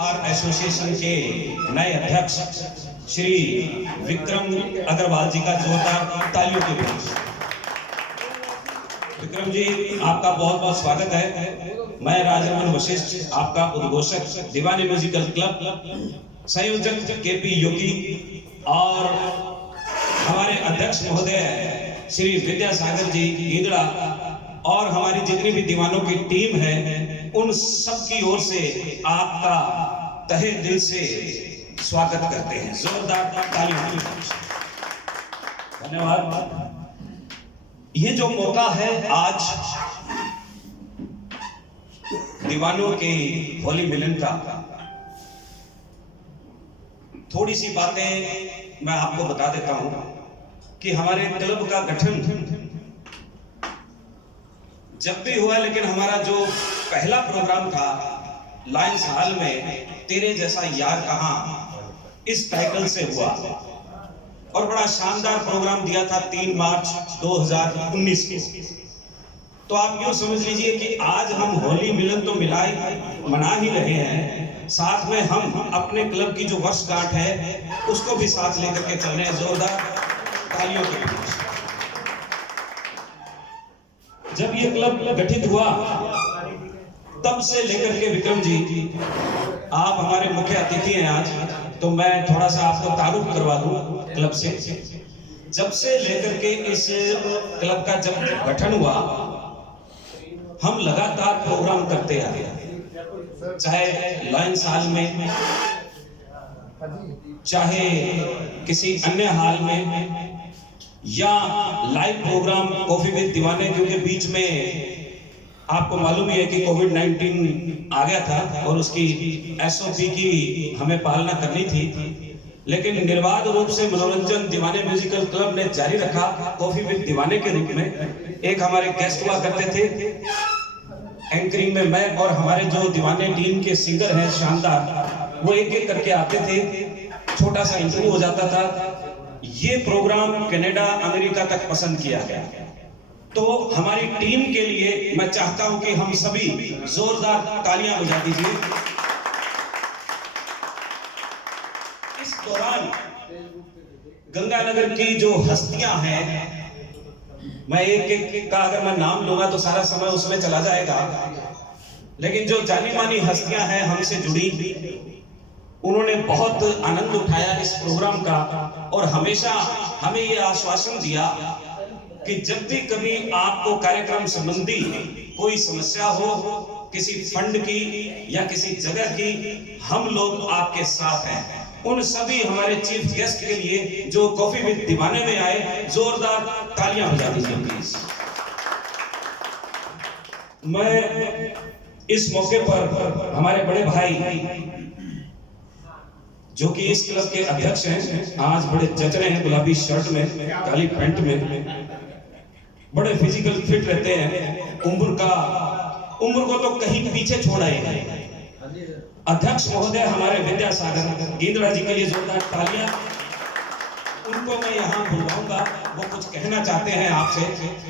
Bar association के नए अध्यक्ष श्री विक्रम अग्रवाल जी का जोरदार तालियों के बीच। विक्रम जी, आपका बहुत बहुत स्वागत है। मैं राजरमन वशिष्ठ, आपका उद्घोषक दीवाने म्यूजिकल क्लब, संयोजक केपी योगी और हमारे अध्यक्ष महोदय श्री विद्यासागर जी ईदड़ा और हमारी जितनी भी दीवानों की टीम है, उन सब की ओर से आपका तहे दिल से स्वागत करते हैं। जोरदार तालियों। धन्यवाद। ये जो मौका है आज दीवानों के होली मिलन का, थोड़ी सी बातें मैं आपको बता देता हूं कि हमारे क्लब का गठन जब भी हुआ, लेकिन हमारा जो पहला प्रोग्राम था लायंस हॉल में, तेरे जैसा यार कहां, इस टाइटल से हुआ और बड़ा शानदार प्रोग्राम दिया था 3 मार्च 2019 को। तो आप यूं समझ लीजिए कि आज हम होली मिलन तो मना ही रहे हैं, साथ में हम अपने क्लब की जो वर्षगांठ है उसको भी साथ लेकर के चल रहे हैं। जोरदार तालियों के बीच। जब ये क्लब गठित हुआ तब से लेकर के विक्रम जी, आप हमारे मुख्य अतिथि हैं आज, तो मैं थोड़ा सा आपको तारुफ करवा दूं क्लब से। जब से लेकर के इस क्लब का जब गठन हुआ, हम लगातार प्रोग्राम करते आए, चाहे लायंस हॉल में, चाहे किसी अन्य हॉल में, या लाइव प्रोग्राम कॉफी विद दीवाने, क्योंकि बीच में आपको मालूम ही है कि कोविड-19 आ गया था और उसकी एसओपी की हमें पालना करनी थी, लेकिन निर्बाध रूप से मनोरंजन दीवाने म्यूजिकल क्लब ने जारी रखा कॉफी विद दीवाने के रूप में। एक हमारे गेस्ट हुआ करते थे, एंकरिंग में मैं और हमारे जो दीवाने टीम के सिंगर हैं शानदार, वो एक एक करके आते थे, छोटा सा इंटरव्यू हो जाता था। ये प्रोग्राम कनाडा, अमेरिका तक पसंद किया गया। तो हमारी टीम के लिए मैं चाहता हूं कि हम सभी जोरदार तालियां बजा दीजिए। इस दौरान गंगानगर की जो हस्तियां हैं, मैं एक एक का अगर मैं नाम लूंगा तो सारा समय उसमें चला जाएगा, लेकिन जो जानी मानी हस्तियां हैं हमसे जुड़ी, उन्होंने बहुत आनंद उठाया इस प्रोग्राम का और हमेशा हमें यह आश्वासन दिया कि जब भी कभी आपको कार्यक्रम संबंधी कोई समस्या हो, किसी फंड की या किसी जगह की, हम लोग आपके साथ हैं। उन सभी हमारे चीफ गेस्ट के लिए जो कॉफी विद दीवाने में आए, जोरदार तालियां बजा दीजिए प्लीज। मैं इस मौके पर हमारे बड़े भाई जो कि इस क्लब के अध्यक्ष हैं, आज बड़े जच रहे हैं, गुलाबी शर्ट में, काली पैंट में, बड़े फिजिकल फिट रहते हैं, उम्र को तो कहीं पीछे छोड़ आए हैं। अध्यक्ष महोदय हमारे विद्यासागर ईदड़ा जी के लिए जोरदार तालियां। उनको मैं यहाँ बुलवाऊंगा, वो कुछ कहना चाहते हैं आपसे।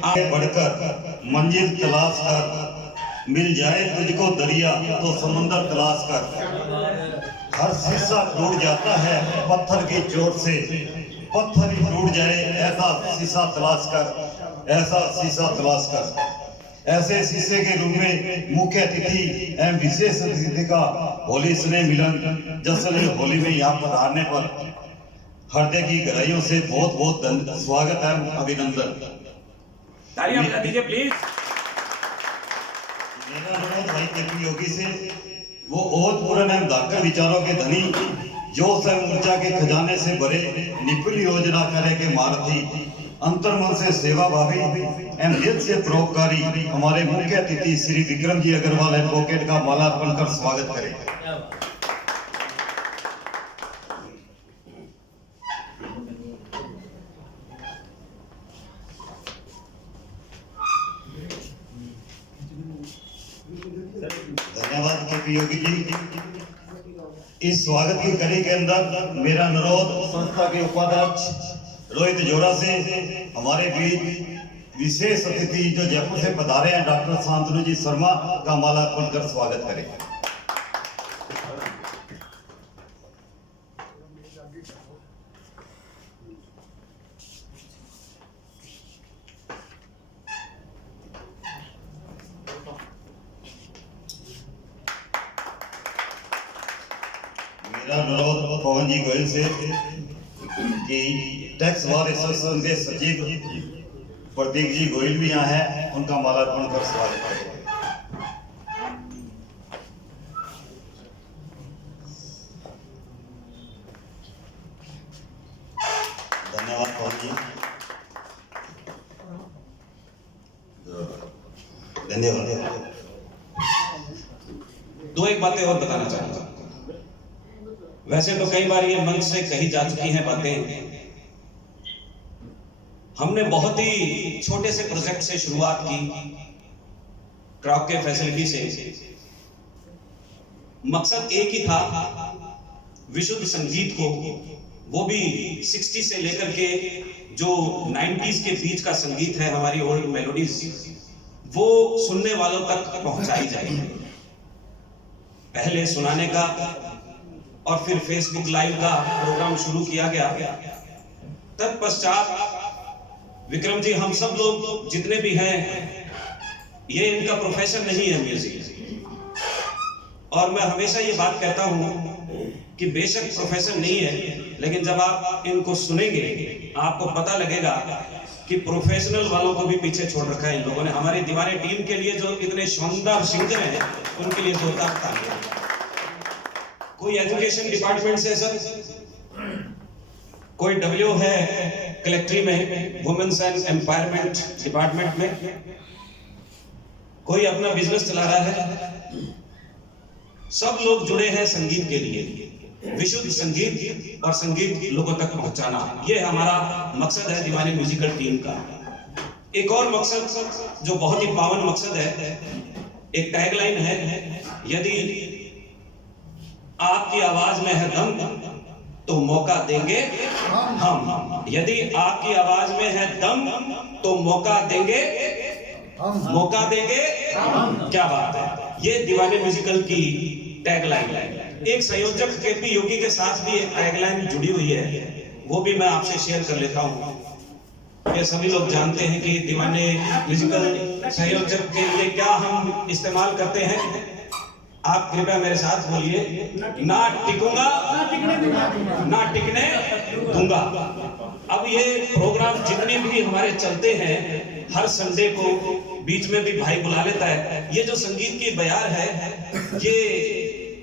आगे बढ़कर मंजिल तलाश कर, मिल जाए तुझको दरिया तो समंदर तलाश कर। हर शीशा टूट जाता है पत्थर की चोट से, पत्थर ही टूट जाए ऐसा शीशा तलाश कर, ऐसा शीशा तलाश कर। ऐसे शीशे के रूप में मुख्य अतिथि एवं विशेष अतिथि का होली स्नेह मिलन जश्न होली में यहाँ पधारने पर हृदय की गहराइयों से बहुत बहुत स्वागत है, अभिनंदन। तालियां बजा दीजिए प्लीज। मेरा अनुरोध भाई केपी योगी से, वो ओत पूर्ण एवं धाकर विचारों के धनी, जोश एवं ऊर्जा के खजाने से भरे, निपुण योजना करे के मारथी, अंतर्मन से सेवा भावी एवं दिल से परोपकारी हमारे मुख्य अतिथि श्री विक्रम जी अग्रवाल एडवोकेट का मालार्पण कर स्वागत करें। धन्यवाद केपी योगी जी। इस स्वागत की कड़ी के अंदर मेरा अनुरोध संस्था के उपाध्यक्ष रोहित जोरा से हमारे बीच विशेष अतिथि जो जयपुर से पधारे हैं डॉक्टर शांतनु जी शर्मा का मालार्पण कर स्वागत करें। अनुरोध पवन जी गोयल से कि टैक्स बार एसोसिएशन के सचिव प्रतीक जी गोयल भी यहाँ है, उनका माल्यार्पण कर स्वागत करें। धन्यवाद पवन जी, धन्यवाद। दो एक बातें और बताना चाहूंगा। वैसे तो कई बार ये मंच से कही जा चुकी हैं बातें। हमने बहुत ही छोटे से प्रोजेक्ट से शुरुआत की, ट्रक के फैसिलिटी से। मकसद एक ही था, विशुद्ध संगीत को, वो भी 60 से लेकर के जो 90s के बीच का संगीत है, हमारी ओल्ड मेलोडीज, वो सुनने वालों तक पहुंचाई जाए। पहले सुनाने का और फिर फेसबुक लाइव का प्रोग्राम शुरू किया गया। तत्पश्चात विक्रम जी, हम सब लोग जितने भी हैं, ये इनका प्रोफेशन नहीं है म्यूजिक, और मैं हमेशा ये बात कहता हूं कि बेशक प्रोफेशन नहीं है, लेकिन जब आप इनको सुनेंगे आपको पता लगेगा कि प्रोफेशनल वालों को भी पीछे छोड़ रखा है इन लोगों ने। हमारी दीवाने टीम के लिए जो इतने शानदार सिंगर हैं, उनके लिए जोरदार तालियां। कोई एजुकेशन डिपार्टमेंट से सर, कोई डब्ल्यू है कलेक्ट्री में, वुमेन्स एंड एम्पावरमेंट डिपार्टमेंट में, कोई अपना बिजनेस चला रहा है। सब लोग जुड़े हैं संगीत के लिए, विशुद्ध संगीत और संगीत लोगों तक पहुंचाना, ये हमारा मकसद है दीवाने म्यूजिकल टीम का। एक और मकसद जो बहुत ही पावन मकसद है, एक टैगलाइन है, यदि आपकी आवाज में है दम तो मौका देंगे हम। यदि आपकी आवाज में है दम तो मौका देंगे मौका देंगे क्या बात है। ये दीवाने म्यूजिकल की टैगलाइन है। एक संयोजक केपी योगी के साथ भी एक टैगलाइन जुड़ी हुई है, वो भी मैं आपसे शेयर कर लेता हूँ। ये सभी लोग जानते हैं कि दीवाने म्यूजिकल संयोजक के लिए क्या हम इस्तेमाल करते हैं। आप कृपया मेरे साथ बोलिए, ना टिकूंगा ना टिकने दूंगा। अब ये प्रोग्राम जितने भी हमारे चलते हैं, हर संडे को बीच में भी भाई बुला लेता है। ये जो संगीत की बयार है, ये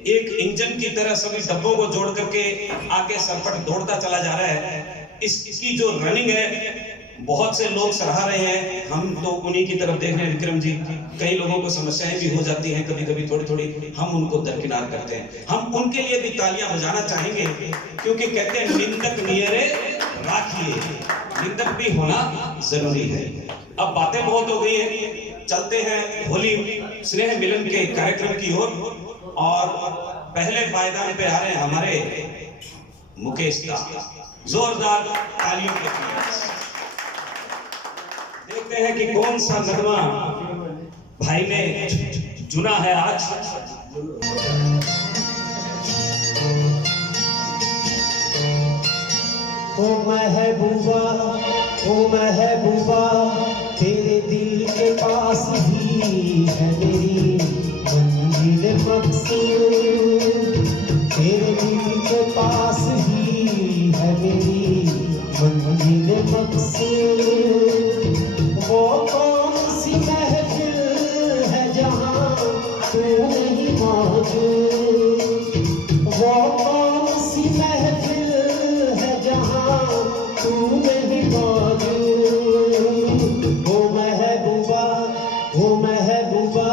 एक इंजन की तरह सभी डब्बों को जोड़ करके आगे सरपट दौड़ता चला जा रहा है। इसकी जो रनिंग है, बहुत से लोग सराह रहे हैं, हम तो उन्हीं की तरफ देख रहे हैं विक्रम जी। कई लोगों को समस्याएं भी हो जाती हैं कभी कभी थोड़ी थोड़ी, हम उनको दरकिनार करते हैं। हम उनके लिए भी तालियां बजाना चाहेंगे, क्योंकि कहते हैं निंदक नियरे राखिए, निंदक भी होना जरूरी है। अब बातें बहुत हो गई हैं, चलते हैं होली स्नेह मिलन के कार्यक्रम की ओर। और पहले पायदान पे आ रहे हैं हमारे मुकेश दा, जोरदार तालियों के साथ। देखते हैं कि कौन सा नगमा भाई ने चुना है आज। ओ महबूबा, ओ महबूबा, तेरे दिल के पास ही है मेरी मंजिल मकसूद। तेरे दिल के पास ही है मेरी मंजिल मकसूद। वो कौन सी महफिल है जहाँ तू नहीं मौजूद। वो कौन सी महफिल है जहाँ तू नहीं मौजूद। ओ महबूबा, ओ महबूबा,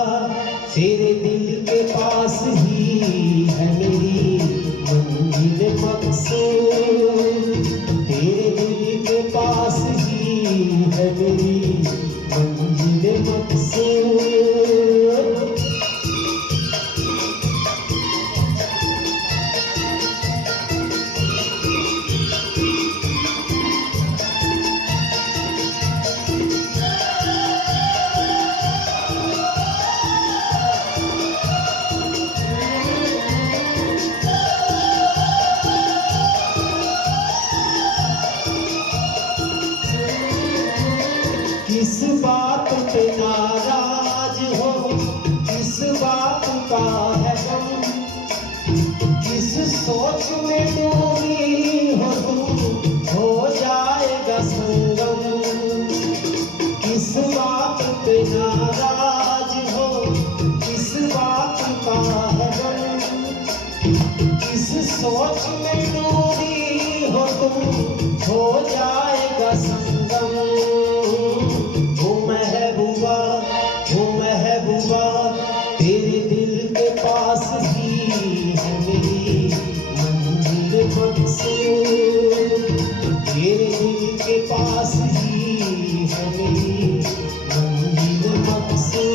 तेरे दिल के पास ही सोच में डूबी हो तुम हो जाएगा संगम। किस बात पे नाराज हो, किस बात का है गम। किस सोच में डूबी हो तुम हो जाएगा संगम। ओ महबूबा, ओ महबूबा, तेरे दिल के पास ही है मेरी मंजिल मकसूद। तेरे दिल के पास ही है मेरी मंजिल मकसूद।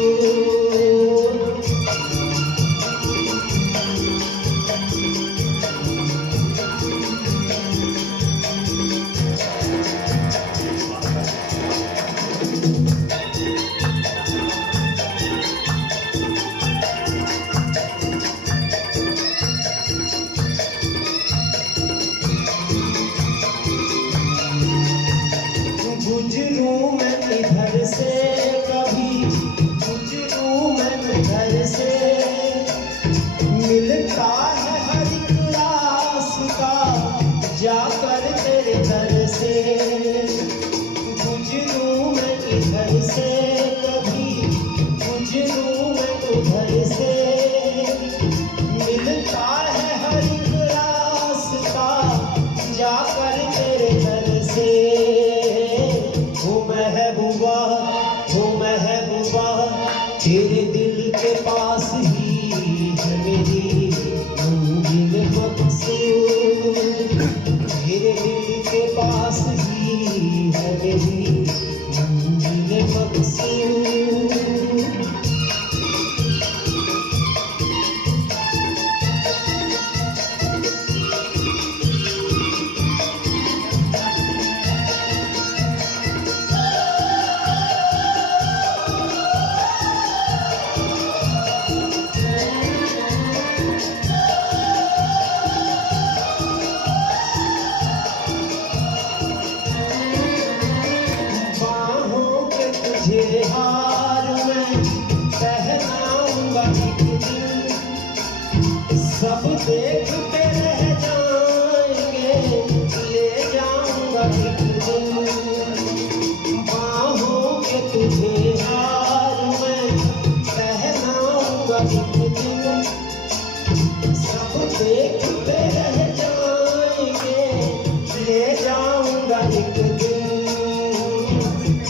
गुजरूं मैं इधर से कभी, गुजरूं मैं उधर से, मिलता है हर एक रास्ता जाकर तेरे दर से। गुजरूं मैं इधर से कभी, गुजरूं मैं उधर से, मिलता है हर एक रास्ता जाकर तेरे दर से। ओ महबूबा, ओ महबूबा, तेरे दिल के पास ही है मेरी मंजिल मकसूद। तेरे दिल के पास ही है मेरी मंजिल मकसूद। बाहों के तुझे हार मैं पहनाऊंगा एक दिन, सब देखते रह जाएंगे ले जाऊंगा एक दिन। बाहों के तुझे हार मैं पहनाऊंगा एक दिन, सब देखते रह जाएंगे ले जाऊंगा एक दिन।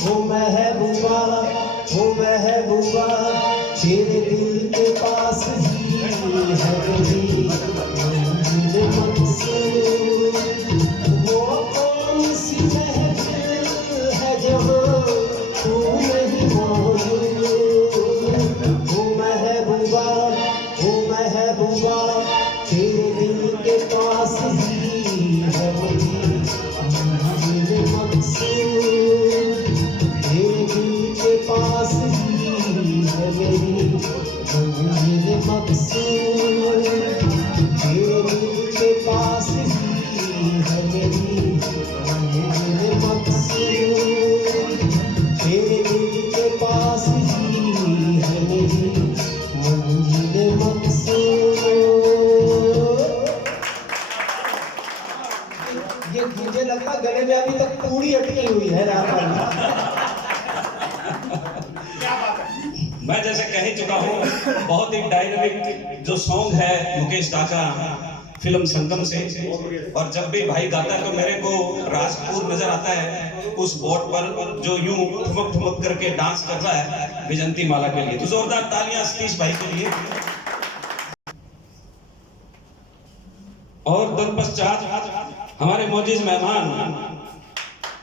ओ महबूबा, ओ महबूबा, तेरे दिल के पास ही है मेरी मंजिल मकसूद। वो कौन सी महफिल है जहाँ तू नहीं मौजूद। ओ महबूबा, ओ महबूबा, तेरे दिल के पास ही है मेरी मंजिल मकसूद। तेरे दिल के पास ही है मेरी मंजिल मकसूद। तेरे दिल के पास ही है मेरी मंजिल मकसूद। तेरे दिल के पास ही है मेरी मंजिल मकसूद। ये मुझे लगता गले में अभी तक पूरी अटकी हुई है राम। मैं जैसे कह ही चुका हूँ, बहुत ही डायनामिक जो सॉन्ग है मुकेश दा का फिल्म संगम से। और जब भी भाई गाता है तो मेरे को राजपुर नजर आता है उस बोट पर जो यूं ठुमक ठुमक करके डांस कर रहा है विजंती माला के लिए। तो जोरदार तालियां सतीश भाई के लिए। और तत्पश्चात हमारे मौजूद मेहमान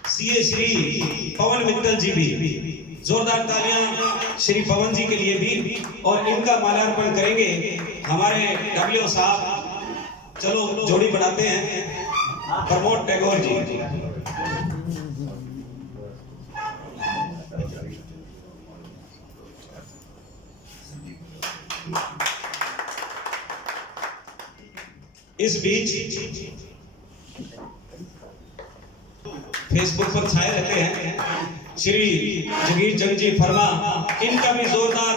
सीए श्री पवन मित्तल जी भी, जोरदार तालियां श्री पवन जी के लिए भी। और इनका माल्यार्पण करेंगे हमारे डब्ल्यू साहब। चलो जोड़ी बनाते हैं, प्रमोद टैगोर जी। इस बीच फेसबुक पर छाए रहते हैं श्री जगीर चंद जी फरमा, इनका भी जोरदार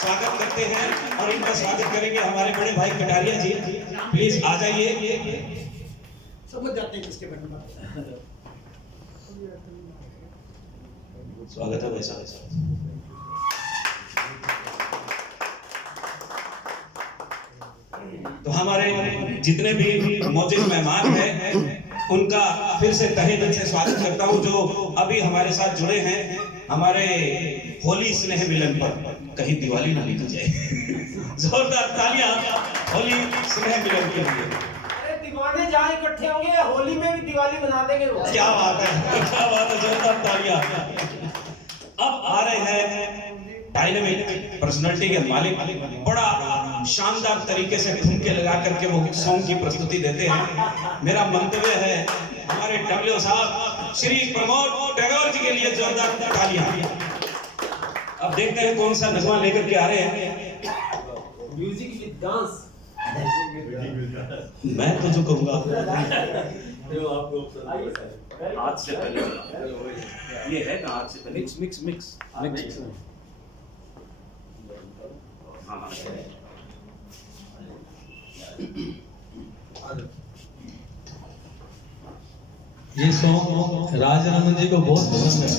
स्वागत करते हैं। और इनका स्वागत करेंगे हमारे बड़े भाई कटारिया जी। प्लीज आ जाइए। समझ जाते हैं किसके बारे में। स्वागत है भाई साहब। तो हमारे जितने भी मौजूद मेहमान हैं उनका फिर से तहे दिल से स्वागत करता हूं, जो अभी हमारे साथ जुड़े हैं हमारे होली स्नेह मिलन पर। कहीं दिवाली ना निकल जाए। जोरदार तालियां होली स्नेह मिलन के लिए। अरे दीवाने जहाँ इकट्ठे होंगे होली में भी दिवाली मना देंगे वो। क्या बात है, क्या बात है, जोरदार तालियां। अब आ रहे हैं डायनामिक पर्सनालिटी के मालिक, बड़ा शानदार तरीके से ठुमके लगा करके वो सॉन्ग की प्रस्तुति देते हैं। मेरा मंतव्य है हमारे डब्ल्यू साहब श्री प्रमोद टैगोर जी के लिए जोरदार तालियां। अब देखते हैं कौन सा नगमा लेकर के आ रहे हैं। Music with dance. मैं तो जो कहूँगा आज से पहले ये है ना, आज से पहले मिक्स मिक्स मिक्स मिक्स। हाँ ये सॉन्ग राजनंदन जी को बहुत पसंद है।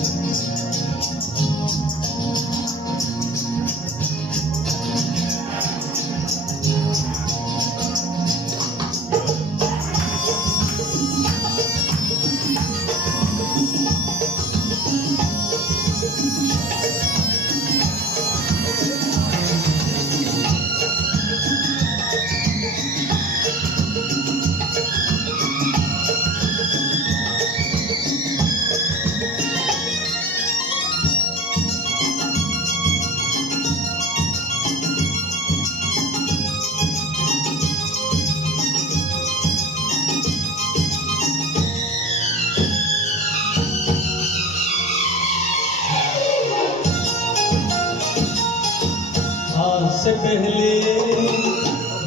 आज से पहले,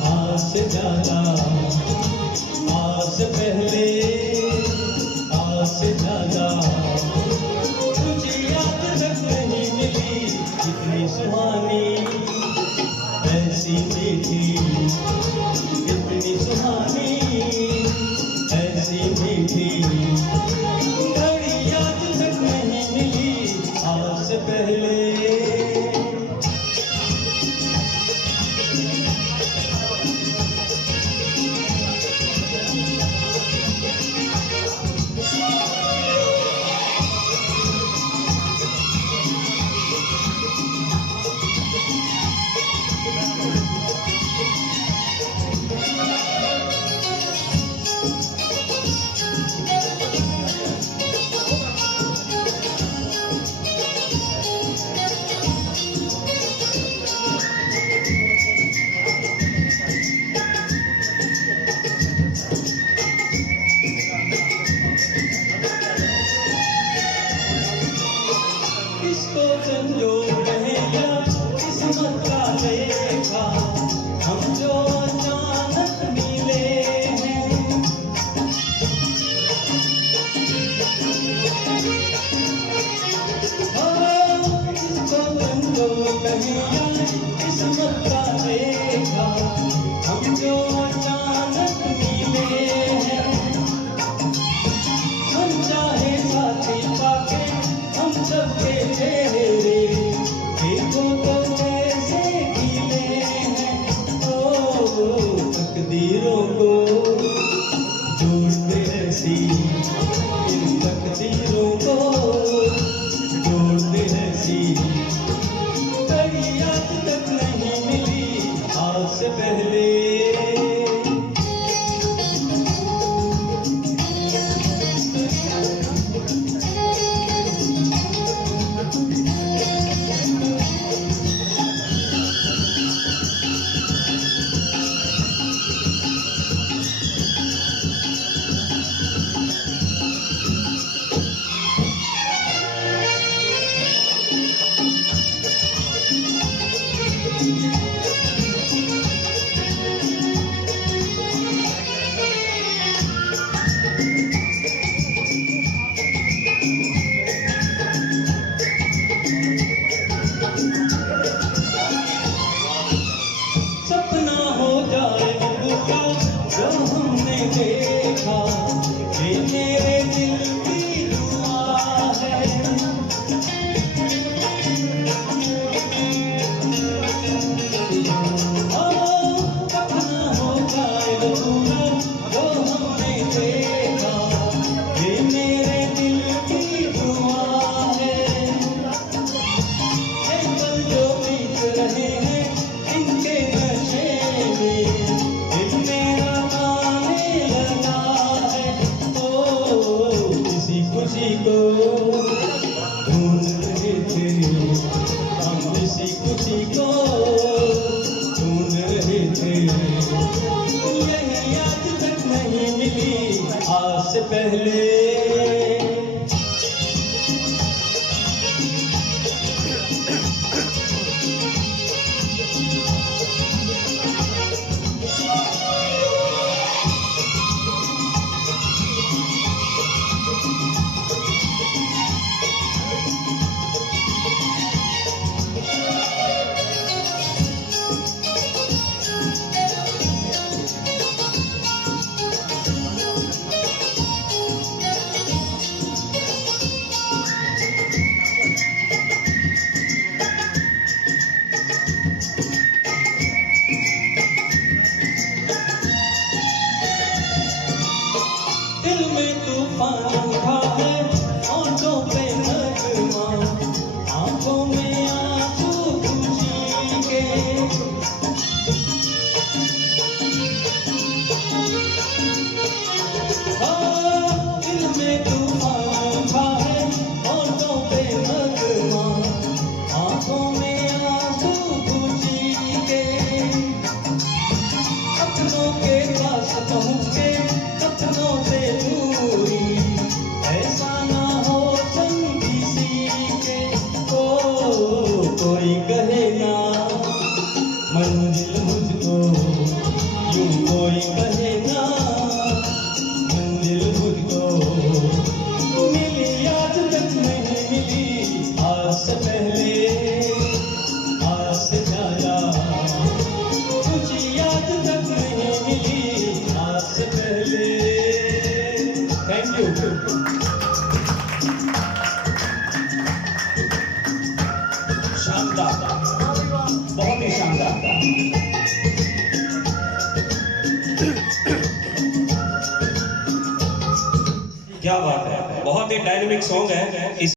आज से ज्यादा, आज से पहले, आज से ज्यादा तुझे याद तक नहीं मिली। इतनी सुहानी, ऐसी मीठी, इतनी सुहानी, ऐसी मीठी घड़ी याद तक नहीं मिली। आज से पहले इसको संजोग है या किस्मत का लेखा, हम जो अचानक मिले हैं। इसको संजोग है या किस्मत का लेखा, हम जो अचानक मिले हैं। हम चाहे साथी पाके हम सबके चेहरे देखो तो कैसे खिले हैं। ओ तकदीरों को जोड़ते रसी, इन तकदीरों को जोड़ते रसी। कड़ी याद तक नहीं मिली आज से पहले। सपना हो जाए जो हमने देखा ये मेरे दिल की दुआ है। कब ना हो जाए अधूरा जो हमने देखा ये मेरे दिल की दुआ है। ये पल जो बीत रहे हैं इनके नशे में दिल मेरा गाने लगा है। ओ किसी खुशी को ढूंढ रहे थे हम, किसी खुशी को ढूंढ रहे थे, यही आज तक नहीं मिली आज से पहले। दिल में तूफान उठा है होठों पे नगमा, आंखों में आंसू खुशी के। दिल में तूफान उठा है होठों पे नगमा, आंखों में आंसू खुशी के। अपनों के पास पहुँच के अपनों से दूरी ऐसा ना हो संग किसी के। ओ कोई कहे ना मंजिल मुझको, यूं कोई कहे ना मंजिल मुझको, मिली आज तक नहीं मिली आज से पहले, आज से ज्यादा कुछ याद तक नहीं मिली आज से पहले। Thank you. शानदार, बहुत ही शानदार। क्या बात है, बहुत ही डायनेमिक सॉन्ग है। इस